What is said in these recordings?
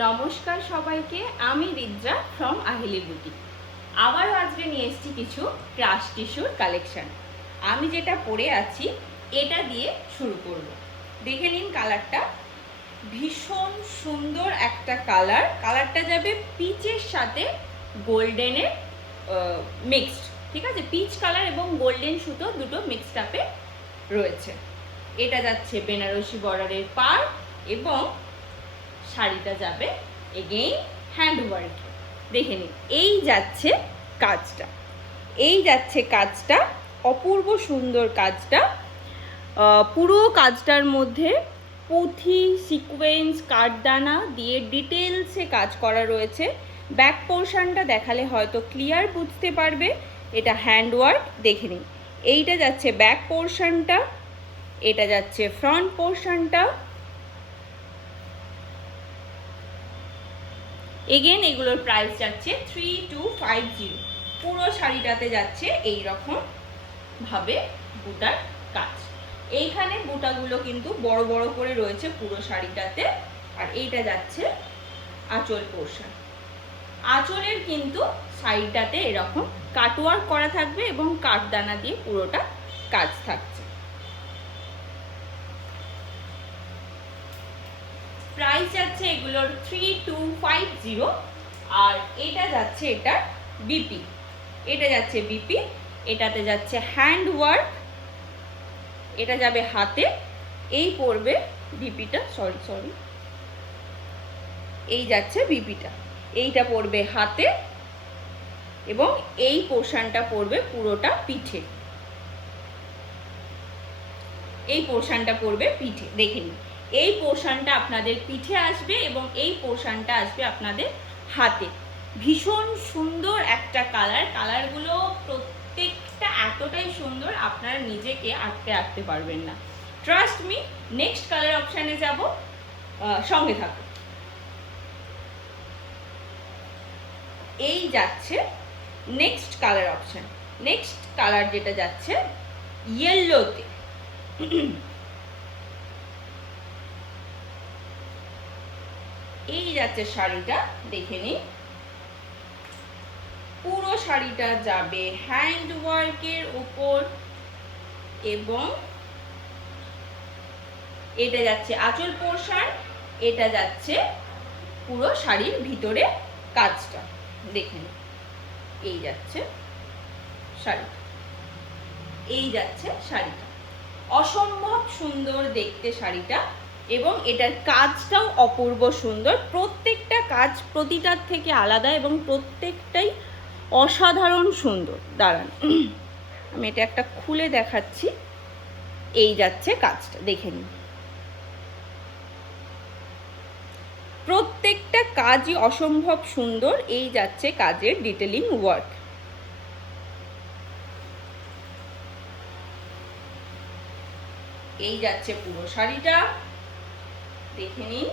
নমস্কার সবাইকে, আমি রিদ্রা ফ্রম আহিলি বুটিক। আবারও আজকে নিয়ে এসেছি কিছু ক্রাশ টিস্যুর কালেকশন। আমি যেটা পরে আছি এটা দিয়ে শুরু করব। দেখে নিন কালারটা, ভীষণ সুন্দর একটা কালারটা যাবে পিচের সাথে গোল্ডেনের মিক্সড, ঠিক আছে? পিচ কালার এবং গোল্ডেন সুতো দুটো মিক্সড আপে রয়েছে। এটা যাচ্ছে বেনারসি বর্ডারের পাড় এবং শাড়িটা যাবে এগেইন হ্যান্ড ওয়ার্ক। দেখে নিন, এই যাচ্ছে কাজটা, অপূর্ব সুন্দর কাজটা। পুরো কাজটার মধ্যে পুঁথি, সিকোয়েন্স, কাঠদানা দিয়ে ডিটেলসে কাজ করা রয়েছে। ব্যাক পোর্শনটা দেখালে হয়তো ক্লিয়ার বুঝতে পারবে, এটা হ্যান্ড ওয়ার্ক। দেখে নিন, এইটা যাচ্ছে ব্যাক পোর্শনটা, এটা যাচ্ছে ফ্রন্ট পোর্শনটা। এগেন এগুলোর প্রাইস যাচ্ছে 3250। পুরো শাড়িটাতে যাচ্ছে এই রকম ভাবে বুটার কাজ। এইখানে বুটাগুলো কিন্তু বড় বড় করে রয়েছে পুরো শাড়িটাতে। আর এইটা যাচ্ছে আঁচল পোর্শন। আঁচলের কিন্তু সাইডটাতে এরকম কাটওয়ার্ক করা থাকবে এবং কাঠদানা দিয়ে পুরোটা কাজ থাকছে। প্রাইস যাচ্ছে এগুলোর 3250। আর এটা যাচ্ছে এটা বিপি, এটাতে যাচ্ছে হ্যান্ড ওয়ার্ক, এটা যাবে হাতে। এই পড়বে বিপিটা, সরি এই যাচ্ছে বিপিটা, এইটা পড়বে হাতে এবং এই পোর্শনটা পড়বে পুরোটা পিঠে। এই পোর্শনটা পড়বে পিঠে। দেখে নিন, এই পোর্শনটা আপনাদের পিঠে আসবে এবং এই পোর্শনটা আসবে আপনাদের হাতে। ভীষণ সুন্দর একটা কালারগুলো প্রত্যেকটা এতটাই সুন্দর, আপনারা নিজেকে আটকে পারবেন না। Trust me. নেক্সট কালার অপশানে যাব, সঙ্গে থাকুন। এই যাচ্ছে next colour option. Next colour যেটা যাচ্ছে ইয়েলোতে। এই যাচ্ছে শাড়িটা, দেখে নিন। পুরো শাড়িটা যাবে হ্যান্ড ওয়ার্কের উপর এবং এটা যাচ্ছে আঁচল পোর্শন, এটা যাচ্ছে পুরো শাড়ির ভিতরে কাজটা। দেখে নিন, এই যাচ্ছে শাড়িটা, এই যাচ্ছে শাড়িটা। অসম্ভব সুন্দর দেখতে শাড়িটা এবং এটার কাজটাও অপূর্ব সুন্দর। প্রত্যেকটা কাজ প্রতিটার থেকে আলাদা এবং প্রত্যেকটাই অসাধারণ সুন্দর। দাঁড়ান, আমি এটা একটা খুলে দেখাচ্ছি। এই যাচ্ছে কাজটা, দেখে নিন। প্রত্যেকটা কাজই অসম্ভব সুন্দর। এই যাচ্ছে কাজের ডিটেলিং ওয়ার্ক। এই যাচ্ছে পুরো শাড়িটা, দেখে নিন।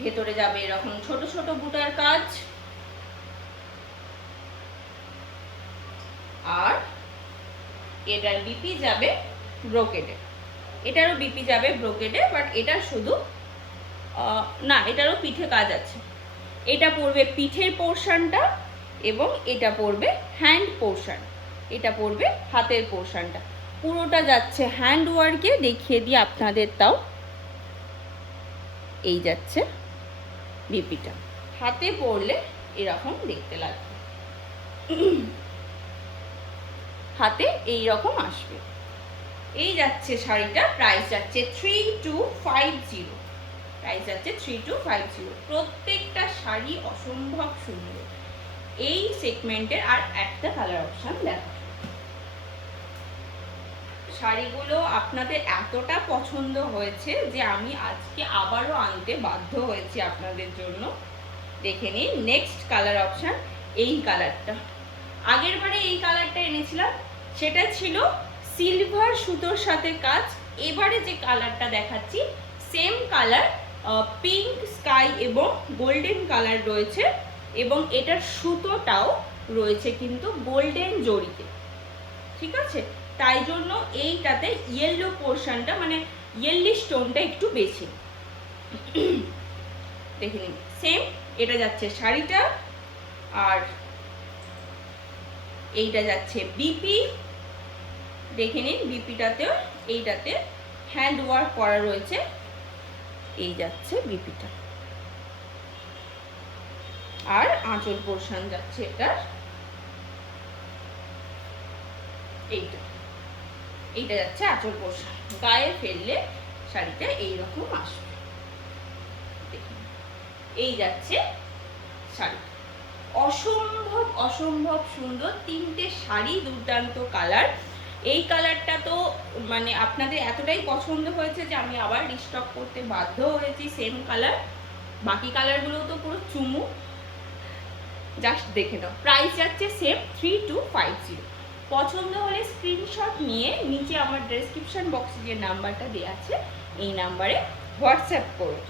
ভেতরে যাবে এরকম ছোট ছোট বুটার কাজ, আর এটার বিপি যাবে ব্রোকেডে। এটারও বিপি যাবে ব্রোকেডে, বাট এটা শুধু না, এটারও পিঠে কাজ আছে। এটা পড়বে পিঠের পোর্শনটা এবং এটা পড়বে হ্যান্ড পোর্শন, এটা পড়বে হাতের পোর্শনটা। পুরোটা যাচ্ছে হ্যান্ড ওয়ার্কে। দেখিয়ে দিই আপনাদের, তাও এই যাচ্ছে বিপিটা। হাতে পরলে এরকম দেখতে লাগবে, হাতে এই রকম আসবে। এই যাচ্ছে শাড়িটা, প্রাইস যাচ্ছে 3250। প্রাইস যাচ্ছে 3250। প্রত্যেকটা শাড়ি অসম্ভব সুন্দর। এই সেগমেন্টের আর একটা কালার অপশন দেখা, শাড়িগুলো আপনাদের এতটা পছন্দ হয়েছে যে আমি আজকে আবারও আনতে বাধ্য হয়েছি আপনাদের জন্য। দেখে নিন নেক্সট কালার অপশন। এই কালারটা, আগের বারে এই কালারটা এনেছিলাম, সেটা ছিল সিলভার সুতোর সাথে কাজ। এবারে যে কালারটা দেখাচ্ছি সেম কালার, পিঙ্ক স্কাই এবং গোল্ডেন কালার রয়েছে এবং এটার সুতোটাও রয়েছে কিন্তু গোল্ডেন জরিতে, ঠিক আছে? তাই জন্য এইটাতে ইয়েলো পোর্শনটা, মানে ইয়েলিশ টোনটা একটু বেশি। দেখে নিন সেম, এটা যাচ্ছে শাড়িটা, আর এইটা যাচ্ছে বিপি। দেখে নিন বিপিটাতেও এইটাতে হ্যান্ড ওয়ার্ক করা রয়েছে, এই যাচ্ছে বিপিটা। আর আঁচল পোর্শন যাচ্ছে এটার এইটা যাচ্ছে আঁচল পোর্শন। গায়ে ফেললে শাড়িটা এইরকম আসবে। এই যাচ্ছে শাড়ি, অসম্ভব অসম্ভব সুন্দর। তিনটে শাড়ি দুর্দান্ত কালার। এই কালারটা তো মানে আপনাদের এতটাই পছন্দ হয়েছে যে আমি আবার রিস্টক করতে বাধ্য হয়েছি সেম কালার। বাকি কালারগুলো তো পুরো চুমু, জাস্ট দেখে নাও। প্রাইস যাচ্ছে সেম 3250। পছন্দ হলে স্ক্রিনশট নিয়ে নিচে আমার ডেসক্রিপশন বক্সে যে নাম্বারটা দেওয়া আছে এই নাম্বারে হোয়াটসঅ্যাপ করুন।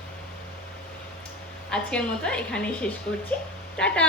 আজকের মতো এখানেই শেষ করছি, টাটা।